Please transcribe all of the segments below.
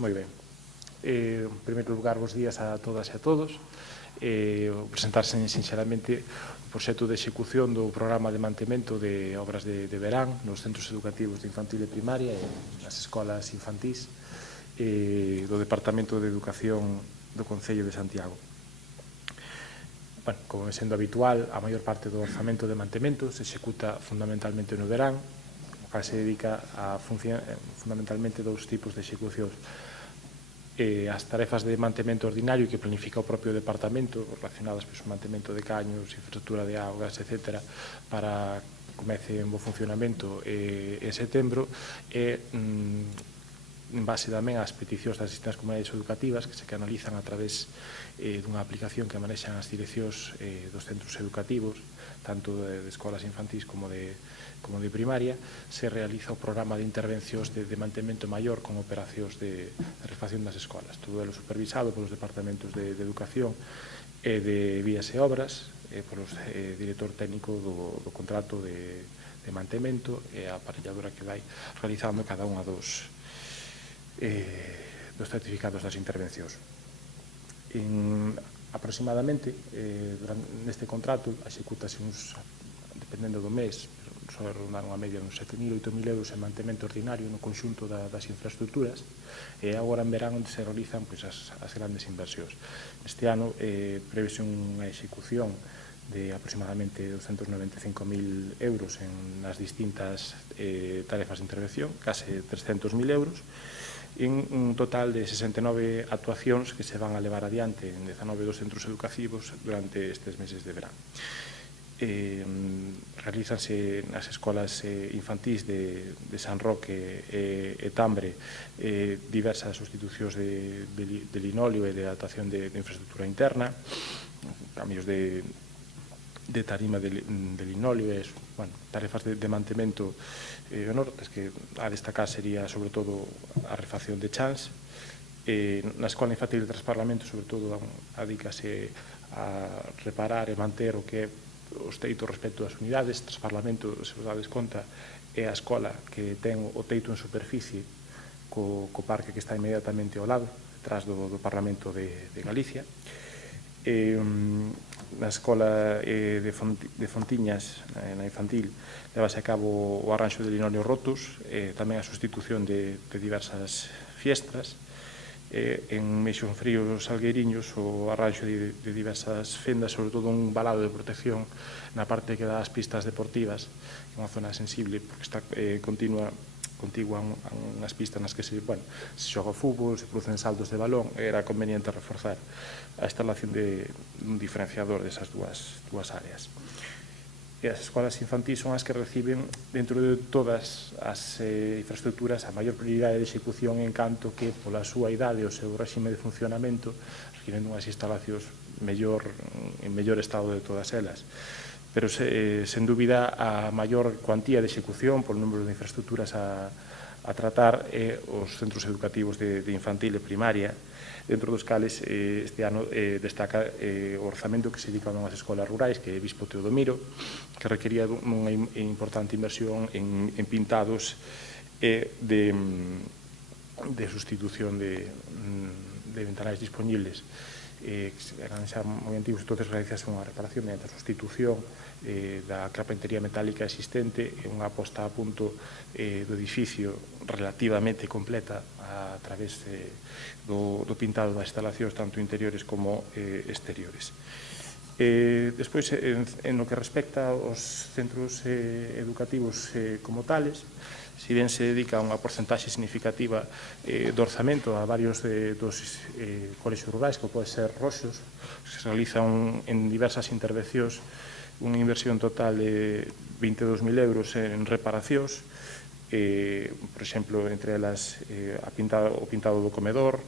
Moi ben. En primeiro lugar, bons días a todas e a todos. Presentarse sinxelamente o proxecto de execución do programa de mantemento de obras de verán nos centros educativos de infantil e primaria e nas escolas infantís do Departamento de Educación do Concello de Santiago. Bueno, como sendo habitual, a maior parte do orzamento de mantemento se executa fundamentalmente no verán, o cal se dedica a fundamentalmente dous tipos de execucións. As tarefas de mantemento ordinario que planifica o propio departamento relacionadas co mantemento de caños, infraestructura de augas, etc., para que comece en bo funcionamento en setembro e en base tamén ás peticións das distintas comunidades educativas que se canalizan a través dunha aplicación que manexan as direccións dos centros educativos, tanto de escolas infantís como de primaria, se realiza o programa de intervencións de mantemento maior con operacións de refacción das escolas. Todo é supervisado polos departamentos de educación e de vías e obras, polos director técnico do contrato de mantemento e a aparelladora que vai realizando cada unha dos certificados das intervencións. Aproximadamente, neste contrato, execútase uns, dependendo do mes, só rondar unha media de uns 7.000, 8.000 euros en mantemento ordinario no conxunto das infraestructuras e agora en verán onde se realizan as grandes inversións. Este ano prevese unha execución de aproximadamente 295.000 euros nas distintas tarefas de intervención, case 300.000 euros, en un total de 69 actuacións que se van a levar adiante en 19 dos centros educativos durante estes meses de verán. Realízanse nas escolas infantís de San Roque e Tambre diversas sustitucións de linóleo e de adaptación de infraestructura interna, cambios de tarima de linóleo e tarefas de mantemento menores, que a destacar sería sobre todo a refacción de chans. Na escola infantil de Trasparlamento, sobre todo, adícase a reparar e manter o que é os teitos respecto das unidades. Trasparlamento, se vos dades conta, é a escola que ten o teito en superficie co parque que está inmediatamente ao lado, detrás do Parlamento de Galicia. Na escola de Fontiñas, na infantil, levase a cabo o arranxo de linóleos rotos, tamén a sustitución de diversas fiestras, en Meixonfrío os Salgueiriños o arranxo de diversas fendas, sobre todo un valado de protección na parte que dá as pistas deportivas, que é unha zona sensible porque está contigua a unhas pistas nas que se xoga fútbol, se producen saltos de balón, era conveniente reforzar a instalación dun diferenciador desas dúas áreas. E as escolas infantís son as que reciben, dentro de todas as infraestructuras, a maior prioridade de execución, en canto que, pola súa idade e o seu réxime de funcionamento, requiren unhas instalacións en mellor estado de todas elas. Pero, sen dúbida, a maior cuantía de execución polo número de infraestructuras a tratar é os centros educativos de infantil e primaria, dentro dos cales este ano destaca o orzamento que se dedica a unhas escolas rurais, que é Bispo Teodomiro, que requería unha importante inversión en pintados e de sustitución de ventanais disponibles. Eran xa moi antigos, entón realizase unha reparación mediante a sustitución da carpintería metálica existente e unha posta a punto do edificio relativamente completa a través do pintado das instalacións tanto interiores como exteriores. Despois, en o que respecta aos centros educativos como tales, si ben se dedica unha porcentaxe significativa do orzamento a varios dos colexios rurais, que pode ser Roxos, se realizan en diversas intervencións unha inversión total de 22.000 euros en reparacións, por exemplo, entre elas o pintado do comedor,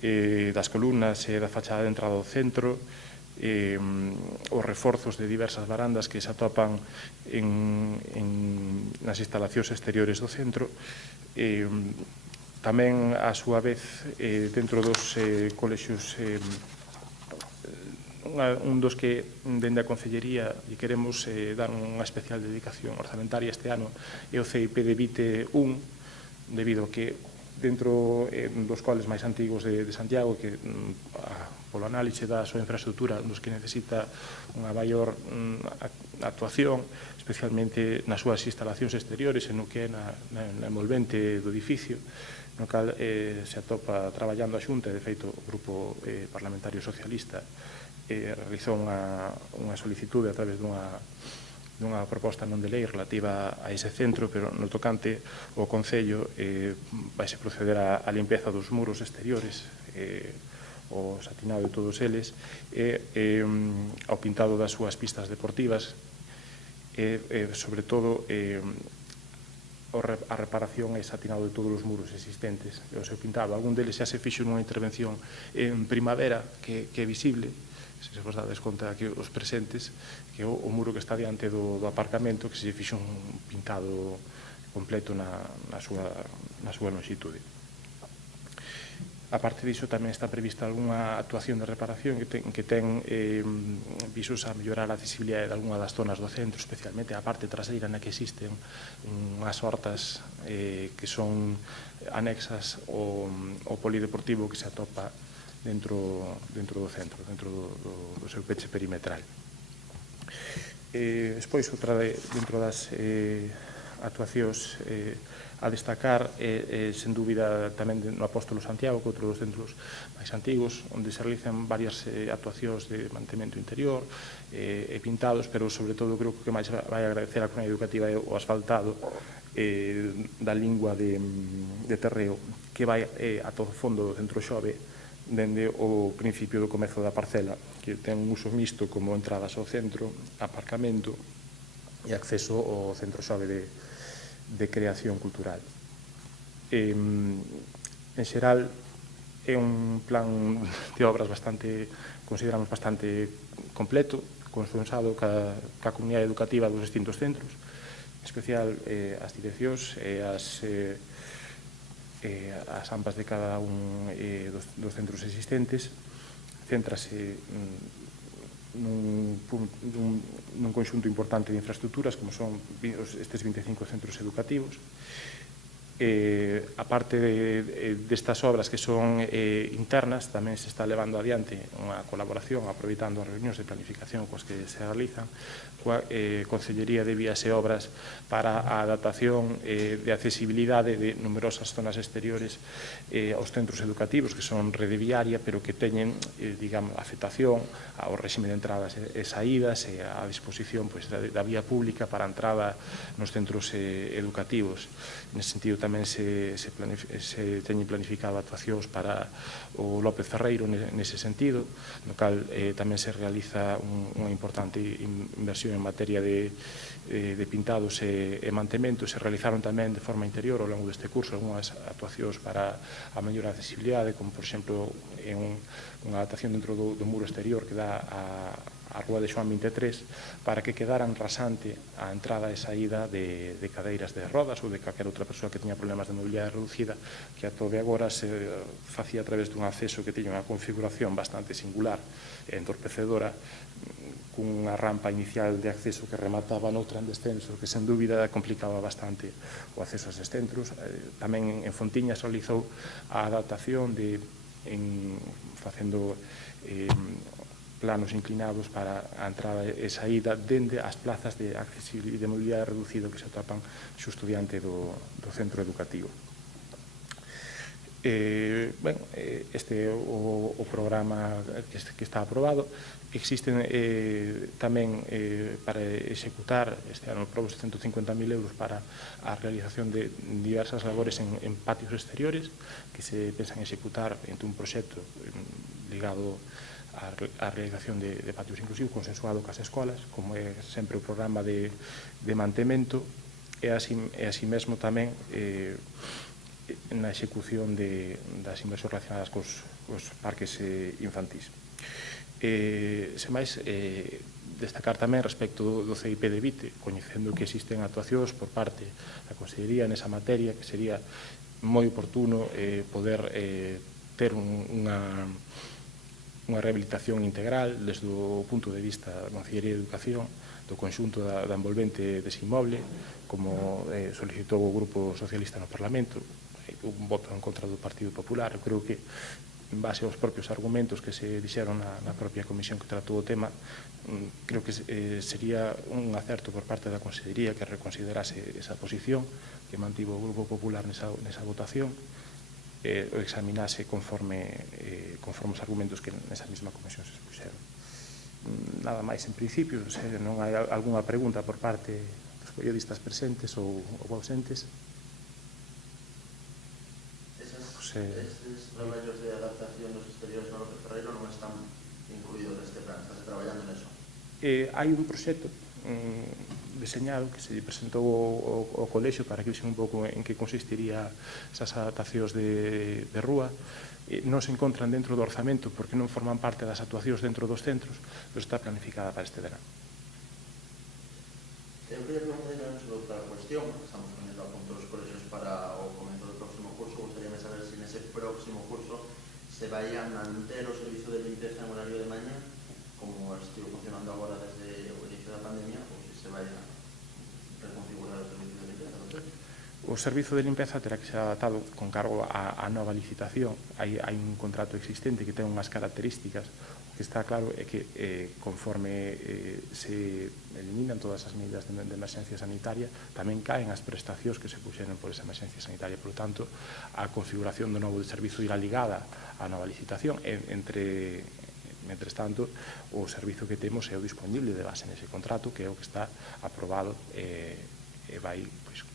das columnas e da fachada de entrada do centro, os reforzos de diversas varandas que se atopan nas instalacións exteriores do centro. Tamén, a súa vez, dentro dos colexios, un dos que, dende a Concellería, queremos dar unha especial dedicación orzamentaria este ano é o CIP de Vite 1, debido a que dentro dos coles máis antigos de Santiago, que polo análise da súa infraestructura dos que necesita unha maior actuación, especialmente nas súas instalacións exteriores e no que é na envolvente do edificio, no cal se atopa traballando a Xunta. De feito, o Grupo Parlamentario Socialista realizou unha solicitude a través dunha proposta non de lei relativa a ese centro, pero no tocante o Concello vaise proceder á limpeza dos muros exteriores, o satinado de todos eles, e ao pintado das súas pistas deportivas, e sobre todo a reparación e satinado de todos os muros existentes, o seu pintado. Algún deles xa se fixo nunha intervención en primavera que é visible, se vos dades conta aquí os presentes, que é o muro que está diante do aparcamento, que se fixo un pintado completo na súa longitude. A parte diso, tamén está prevista algunha actuación de reparación que ten visos a mellorar a accesibilidade de algunha das zonas do centro, especialmente a parte traseira na que existen unhas hortas que son anexas ao polideportivo que se atopa dentro do centro, dentro do seu peche perimetral. Despois, outra dentro das actuacións a destacar sen dúbida tamén no Apóstolo Santiago, que é outro dos centros máis antigos, onde se realizan varias actuacións de mantemento interior e pintados, pero sobre todo creo que máis vai agradecer a comunidade educativa é o asfaltado da lingua de terreo que vai a todo o fondo do centro Xove, dende o principio do comezo da parcela, que ten un uso mixto como entradas ao centro, aparcamento e acceso ao centro Xove de creación cultural. En xeral, é un plan de obras consideramos bastante completo, consensado ca comunidade educativa dos distintos centros, en especial as direccións e as AMPAs de cada un dos centros existentes. Céntrase nun conxunto importante de infraestructuras, como son estes 25 centros educativos. A parte destas obras que son internas, tamén se está levando adiante unha colaboración, aproveitando as reunións de planificación coas que se realizan, coa Consellería de Vías e Obras para a adaptación de accesibilidade de numerosas zonas exteriores aos centros educativos, que son rede viaria, pero que teñen, digamos, afectación ao réxime de entradas e saídas e a disposición da vía pública para a entrada nos centros educativos. Nese sentido, tamén se teñen planificado actuacións para o López Ferreiro nese sentido, no cal tamén se realiza unha importante inversión en materia de pintados e mantemento. Se realizaron tamén de forma interior ao longo deste curso algunhas actuacións para a mellora da accesibilidade, como, por exemplo, unha adaptación dentro do muro exterior que dá a Rúa de Xoán 23, para que quedaran rasante a entrada e saída de cadeiras de rodas ou de calquera outra persoa que tiña problemas de mobilidade reducida, que a todo de agora se facía a través dun acceso que tiña unha configuración bastante singular e entorpecedora, cunha rampa inicial de acceso que remataba noutra en descenso, que sen dúbida complicaba bastante o acceso a eses centros. Tamén en Fontiñas realizou a adaptación facendo planos inclinados para a entrada e saída dende as plazas de accesibilidade e de mobilidade reducido que se atopan xusto diante do centro educativo. Este é o programa que está aprobado. Existen tamén para executar este ano probos de 150.000 euros para a realización de diversas labores en patios exteriores que se pensan executar entre un proxecto ligado a realización de patios inclusivos consensuado cas escolas, como é sempre o programa de mantemento, e así mesmo tamén na execución das inversións relacionadas cos parques infantís. Sen máis, destacar tamén respecto do CIP de Vite, coñecendo que existen actuacións por parte da Consellería nesa materia, que sería moi oportuno poder ter unha rehabilitación integral desde o punto de vista da Consellería de Educación do conxunto da envolvente dese inmoble, como solicitou o Grupo Socialista no Parlamento, un voto en contra do Partido Popular. Eu creo que, en base aos propios argumentos que se dixeron na propia comisión que tratou o tema, creo que sería un acerto por parte da Consellería que reconsiderase esa posición que mantivo o Grupo Popular nesa votación, o examinase conforme os argumentos que nesa mesma comisión se expuxeron. Nada máis en principio, se non hai algunha pregunta por parte dos periodistas presentes ou ausentes. Estes traballos de adaptación dos exteriores no López Ferreiro non están incluídos neste plan, estás traballando neso? Hai un proxecto deseñado que se presentou ao colexio para que vexen un pouco en que consistiría esas adaptacións de rúa. Non se encontran dentro do orzamento porque non forman parte das actuacións dentro dos centros, pero está planificada para este verano. Eu queria preguntar sobre outra cuestión, estamos poniendo a punto os colexios para o comezo do próximo curso. Gostaríame saber se nese próximo curso se vai a manter o servizo de limpeza en horario de mañá, como estivo funcionando agora desde o inicio da pandemia, ou se se vai a reconfigurar o servizo de limpeza. O servizo de limpeza terá que ser adaptado con cargo á nova licitación. Hai un contrato existente que ten unhas características. O que está claro é que conforme se eliminan todas as medidas de emerxencia sanitaria, tamén caen as prestacións que se puxeron por esa emerxencia sanitaria. Por lo tanto, a configuración do novo servizo irá ligada á nova licitación. Mentres tanto, o servizo que temos é o disponible de base nese contrato, que é o que está aprobado e vai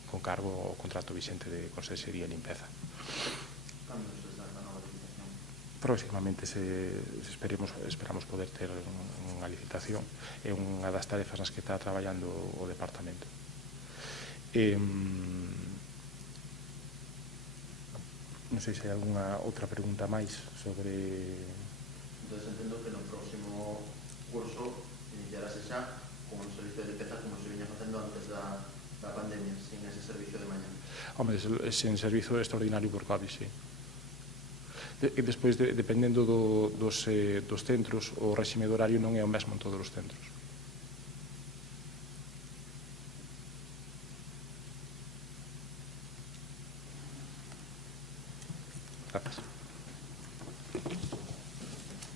con cargo ao contrato vixente de Consellería e Limpeza. Cando se está a nova licitación? Próximamente esperamos poder ter unha licitación. É unha das tarefas nas que está traballando o departamento. Non sei se hai algunha outra pregunta máis sobre... Entón, entendo que no próximo curso iniciarase xa con un servicio de limpeza como se viña facendo antes da pandemia, sin ese servicio de mañá. Home, sen servizo extraordinario por COVID, sí. E despois, dependendo dos centros, o réxime de horario non é o mesmo en todos os centros. Gracias.